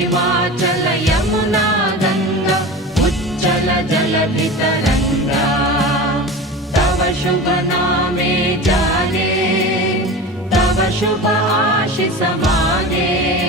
हिमाचल यमुना गंगा उच्चल जलधि तरंगा तव शुभ नामे जागे तव शुभ आशीष मागे।